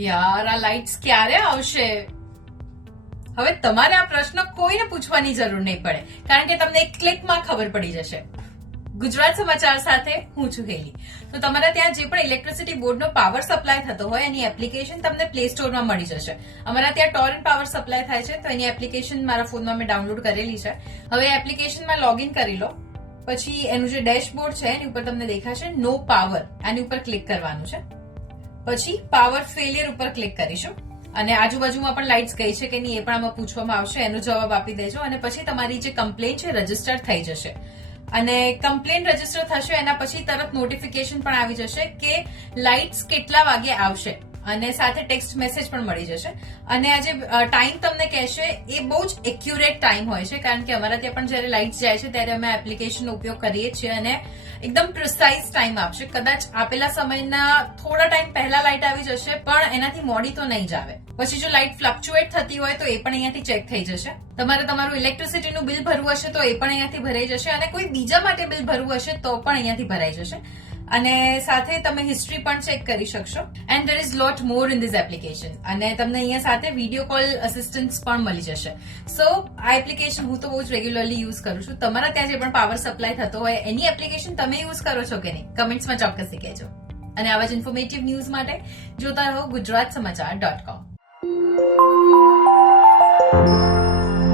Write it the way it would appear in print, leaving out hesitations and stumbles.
યાર આ લાઇટ્સ ક્યારે આવશે? હવે તમારે આ પ્રશ્ન કોઈને પૂછવાની જરૂર નહીં પડે, કારણ કે તમને એક ક્લિકમાં ખબર પડી જશે. ગુજરાત સમાચાર સાથે હું છું હેલી. તો તમારા ત્યાં જે પણ ઇલેક્ટ્રિસિટી બોર્ડનો પાવર સપ્લાય થતો હોય એની એપ્લિકેશન તમને પ્લે સ્ટોરમાં મળી જશે. અમારા ત્યાં ટોરેન્ટ પાવર સપ્લાય થાય છે, તો એની એપ્લિકેશન મારા ફોનમાં મેં ડાઉનલોડ કરેલી છે. હવે એપ્લિકેશનમાં લોગિન કરી લો. પછી એનું જે ડેશબોર્ડ છે એની ઉપર તમને દેખાશે નો પાવર, આની ઉપર ક્લિક કરવાનું છે. પછી પાવર ફેલિયર ઉપર ક્લિક કરીશું અને આજુબાજુમાં પણ લાઇટ્સ ગઈ છે કે નહીં એ પણ આમાં પૂછવામાં આવશે, એનો જવાબ આપી દેજો અને પછી તમારી જે કમ્પ્લેન છે રજીસ્ટર થઈ જશે. અને કમ્પ્લેન રજીસ્ટર થશે એના પછી તરત નોટિફિકેશન પણ આવી જશે કે લાઇટ્સ કેટલા વાગે આવશે અને સાથે ટેક્સ્ટ મેસેજ પણ મળી જશે. અને આ જે ટાઈમ તમને કહેશે એ બહુ જ એક્યુરેટ ટાઈમ હોય છે, કારણ કે અમારા ત્યાં પણ જયારે લાઇટ્સ જાય છે ત્યારે અમે એપ્લિકેશનનો ઉપયોગ કરીએ છીએ અને એકદમ પ્રિસાઇઝ ટાઈમ આપશે. કદાચ આપેલા સમયના થોડા ટાઈમ પહેલા લાઇટ આવી જશે પણ એનાથી મોડી તો નહીં જ આવે. પછી જો લાઇટ ફ્લક્ચ્યુએટ થતી હોય તો એ પણ અહીંયાથી ચેક થઈ જશે. તમારે તમારું ઇલેક્ટ્રિસિટીનું બિલ ભરવું હશે તો એ પણ અહીંયાથી ભરાઈ જશે અને કોઈ બીજા માટે બિલ ભરવું હશે તો પણ અહીંયાથી ભરાઈ જશે. અને સાથે તમે હિસ્ટ્રી પણ ચેક કરી શકશો. And there is lot more in this application. અને તમને અહીંયા સાથે વિડીયો કોલ અસિસ્ટન્સ પણ મળી જશે. સો આ એપ્લિકેશન હું તો બહુ જ રેગ્યુલરલી યુઝ કરું છું. તમારા ત્યાં જે પણ પાવર સપ્લાય થતો હોય એની એપ્લિકેશન તમે યુઝ કરો છો કે નહીં, કમેન્ટ્સમાં ચોક્કસથી કહેજો. અને આવા જ ઇન્ફોર્મેટિવ ન્યૂઝ માટે જોતા રહો ગુજરાત સમાચાર .com.